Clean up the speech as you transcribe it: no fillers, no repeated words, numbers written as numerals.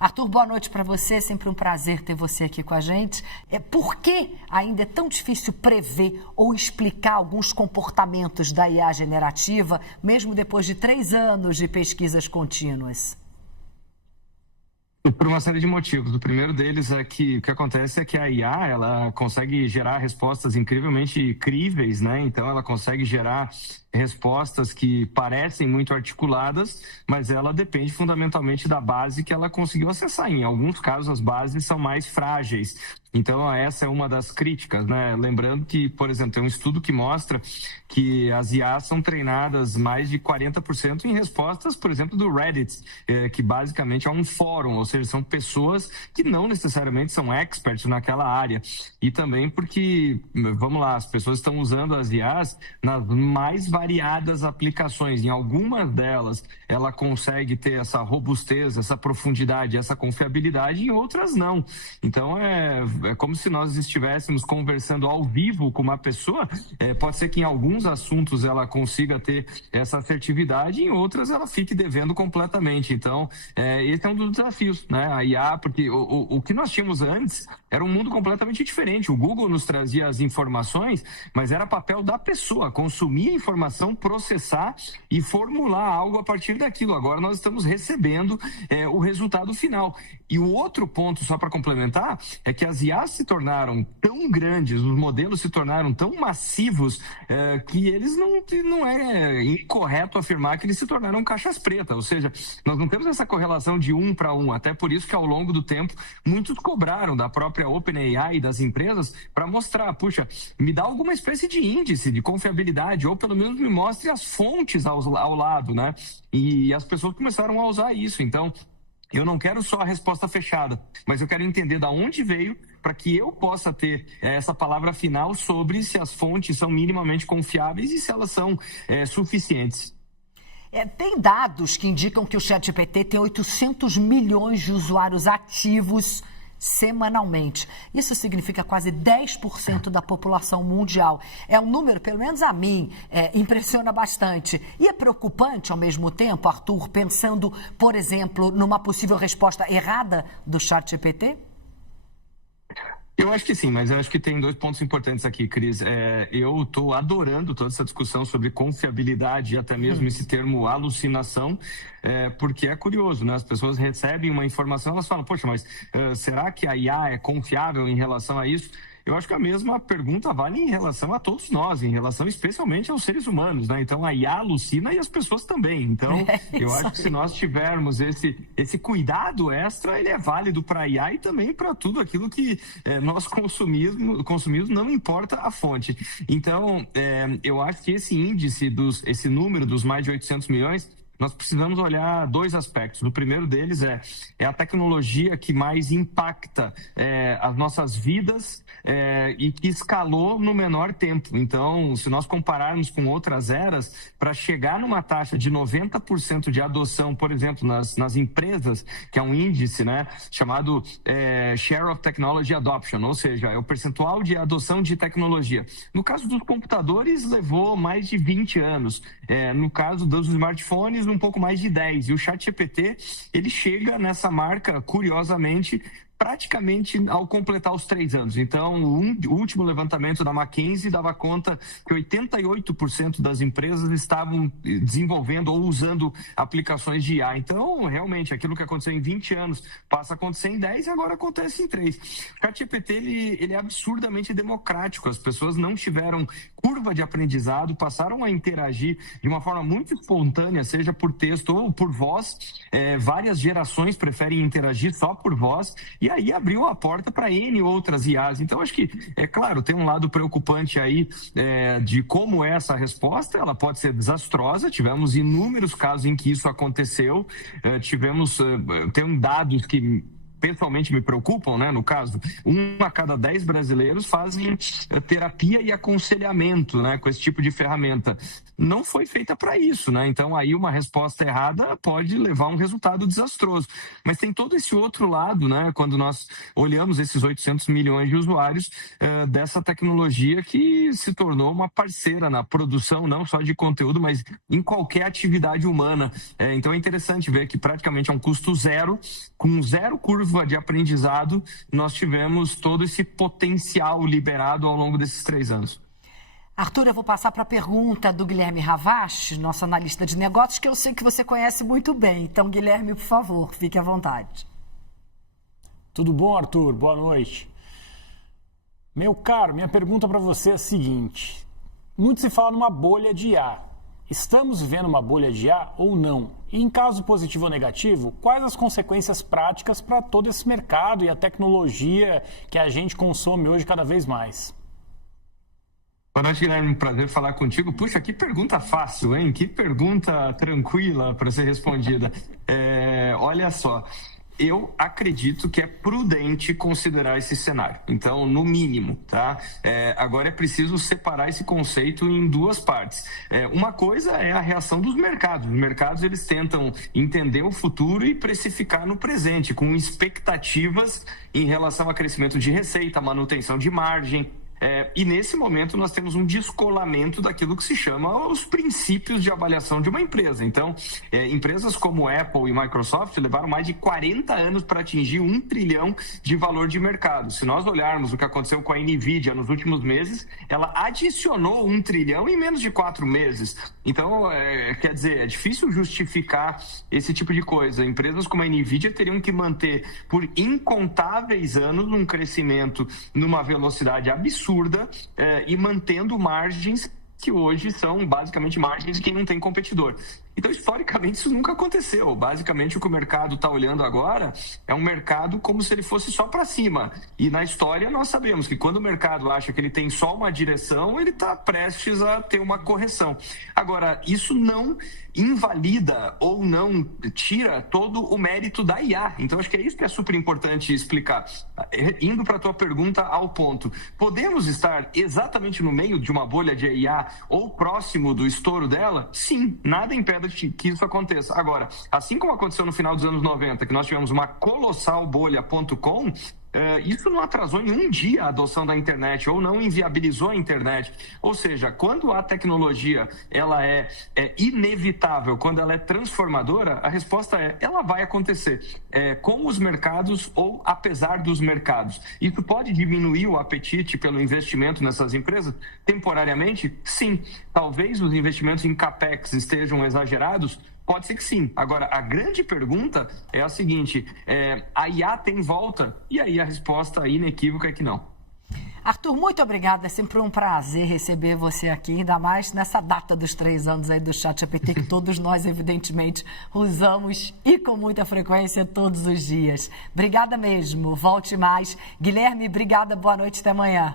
Arthur, boa noite para você, sempre um prazer ter você aqui com a gente. Por que ainda é tão difícil prever ou explicar alguns comportamentos da IA generativa, mesmo depois de 3 anos de pesquisas contínuas? Por uma série de motivos. O primeiro deles é que o que acontece é que a IA, ela consegue gerar respostas incrivelmente críveis, né? Então ela consegue gerar respostas que parecem muito articuladas, mas ela depende fundamentalmente da base que ela conseguiu acessar. Em alguns casos, as bases são mais frágeis. Então, essa é uma das críticas, né? Lembrando que, por exemplo, tem um estudo que mostra que as IAs são treinadas mais de 40% em respostas, por exemplo, do Reddit, que basicamente é um fórum, ou seja, são pessoas que não necessariamente são experts naquela área. E também porque, vamos lá, as pessoas estão usando as IAs nas mais variadas aplicações. Em algumas delas, ela consegue ter essa robustez, essa profundidade, essa confiabilidade, em outras não. Então, é como se nós estivéssemos conversando ao vivo com uma pessoa. Pode ser que em alguns assuntos ela consiga ter essa assertividade, em outras ela fique devendo completamente. Então, esse é um dos desafios, né? A IA, porque o que nós tínhamos antes era um mundo completamente diferente. O Google nos trazia as informações, mas era papel da pessoa consumir a informação, processar e formular algo a partir daquilo. Agora nós estamos recebendo o resultado final. E o outro ponto, só para complementar, é que as IAs se tornaram tão grandes, os modelos se tornaram tão massivos, que eles não é incorreto afirmar que eles se tornaram caixas pretas. Ou seja, nós não temos essa correlação de 1 para 1. Até por isso que ao longo do tempo, muitos cobraram da própria OpenAI e das empresas para mostrar, puxa, me dá alguma espécie de índice de confiabilidade, ou pelo menos me mostre as fontes ao lado, né? E as pessoas começaram a usar isso. Então, eu não quero só a resposta fechada, mas eu quero entender de onde veio para que eu possa ter essa palavra final sobre se as fontes são minimamente confiáveis e se elas são suficientes. Tem dados que indicam que o ChatGPT tem 800 milhões de usuários ativos semanalmente. Isso significa quase 10% da população mundial. É um número, pelo menos a mim, impressiona bastante. E é preocupante ao mesmo tempo, Arthur, pensando, por exemplo, numa possível resposta errada do ChatGPT? Eu acho que sim, mas eu acho que tem 2 pontos importantes aqui, Cris. Eu estou adorando toda essa discussão sobre confiabilidade e até mesmo esse termo alucinação, porque é curioso, né? As pessoas recebem uma informação, elas falam, poxa, mas será que a IA é confiável em relação a isso? Eu acho que a mesma pergunta vale em relação a todos nós, em relação especialmente aos seres humanos, né? Então, a IA alucina e as pessoas também. Então, eu acho que se nós tivermos esse cuidado extra, ele é válido para a IA e também para tudo aquilo que nós consumimos, não importa a fonte. Então, eu acho que esse índice, esse número dos mais de 800 milhões, nós precisamos olhar 2 aspectos. O primeiro deles é a tecnologia que mais impacta as nossas vidas e que escalou no menor tempo. Então, se nós compararmos com outras eras, para chegar numa taxa de 90% de adoção, por exemplo, nas empresas, que é um índice, né, chamado Share of Technology Adoption, ou seja, é o percentual de adoção de tecnologia. No caso dos computadores, levou mais de 20 anos. No caso dos smartphones, um pouco mais de 10. E o ChatGPT, ele chega nessa marca, curiosamente, praticamente ao completar os 3 anos. Então, o último levantamento da McKinsey dava conta que 88% das empresas estavam desenvolvendo ou usando aplicações de IA. Então, realmente, aquilo que aconteceu em 20 anos passa a acontecer em 10 e agora acontece em 3. O ChatGPT, ele é absurdamente democrático. As pessoas não tiveram curva de aprendizado, passaram a interagir de uma forma muito espontânea, seja por texto ou por voz. Várias gerações preferem interagir só por voz. E aí abriu a porta para N outras IAs. Então, acho que, claro, tem um lado preocupante aí de como é essa resposta. Ela pode ser desastrosa. Tivemos inúmeros casos em que isso aconteceu. Tem dados que pessoalmente me preocupam, né? No caso, 1 a cada 10 brasileiros fazem terapia e aconselhamento, né? Com esse tipo de ferramenta. Não foi feita para isso, né? Então, aí uma resposta errada pode levar a um resultado desastroso. Mas tem todo esse outro lado, né? Quando nós olhamos esses 800 milhões de usuários dessa tecnologia que se tornou uma parceira na produção, não só de conteúdo, mas em qualquer atividade humana. Então, é interessante ver que praticamente é um custo zero, com zero curva de aprendizado, nós tivemos todo esse potencial liberado ao longo desses 3 anos. Arthur, eu vou passar para a pergunta do Guilherme Ravache, nosso analista de negócios, que eu sei que você conhece muito bem. Então, Guilherme, por favor, fique à vontade. Tudo bom, Arthur? Boa noite. Meu caro, minha pergunta para você é a seguinte. Muito se fala numa bolha de IA. Estamos vivendo uma bolha de IA ou não? E em caso positivo ou negativo, quais as consequências práticas para todo esse mercado e a tecnologia que a gente consome hoje cada vez mais? Boa noite, Guilherme. Prazer falar contigo. Puxa, que pergunta fácil, hein? Que pergunta tranquila para ser respondida. Olha só. Eu acredito que é prudente considerar esse cenário. Então, no mínimo, tá? Agora é preciso separar esse conceito em 2 partes. Uma coisa é a reação dos mercados. Os mercados, eles tentam entender o futuro e precificar no presente, com expectativas em relação a crescimento de receita, manutenção de margem. E nesse momento nós temos um descolamento daquilo que se chama os princípios de avaliação de uma empresa. Então, empresas como Apple e Microsoft levaram mais de 40 anos para atingir 1 trilhão de valor de mercado. Se nós olharmos o que aconteceu com a Nvidia nos últimos meses, ela adicionou 1 trilhão em menos de 4 meses. Então, quer dizer, é difícil justificar esse tipo de coisa. Empresas como a Nvidia teriam que manter por incontáveis anos um crescimento numa velocidade absurda, e mantendo margens que hoje são basicamente margens de quem não tem competidor. Então, historicamente, isso nunca aconteceu. Basicamente, o que o mercado está olhando agora é um mercado como se ele fosse só para cima. E na história, nós sabemos que quando o mercado acha que ele tem só uma direção, ele está prestes a ter uma correção. Agora, isso não invalida ou não tira todo o mérito da IA. Então, acho que é isso que é super importante explicar. Indo para a tua pergunta ao ponto, podemos estar exatamente no meio de uma bolha de IA ou próximo do estouro dela? Sim, nada impede que isso aconteça. Agora, assim como aconteceu no final dos anos 90, que nós tivemos uma colossal bolha.com, isso não atrasou em um dia a adoção da internet ou não inviabilizou a internet. Ou seja, quando a tecnologia ela é inevitável, quando ela é transformadora, a resposta ela vai acontecer com os mercados ou apesar dos mercados. Isso pode diminuir o apetite pelo investimento nessas empresas? Temporariamente, sim. Talvez os investimentos em CAPEX estejam exagerados. Pode ser que sim. Agora, a grande pergunta é a seguinte, a IA tem volta? E aí a resposta inequívoca é que não. Arthur, muito obrigada. É sempre um prazer receber você aqui, ainda mais nessa data dos 3 anos aí do ChatGPT, que todos nós, evidentemente, usamos e com muita frequência todos os dias. Obrigada mesmo. Volte mais. Guilherme, obrigada. Boa noite. Até amanhã.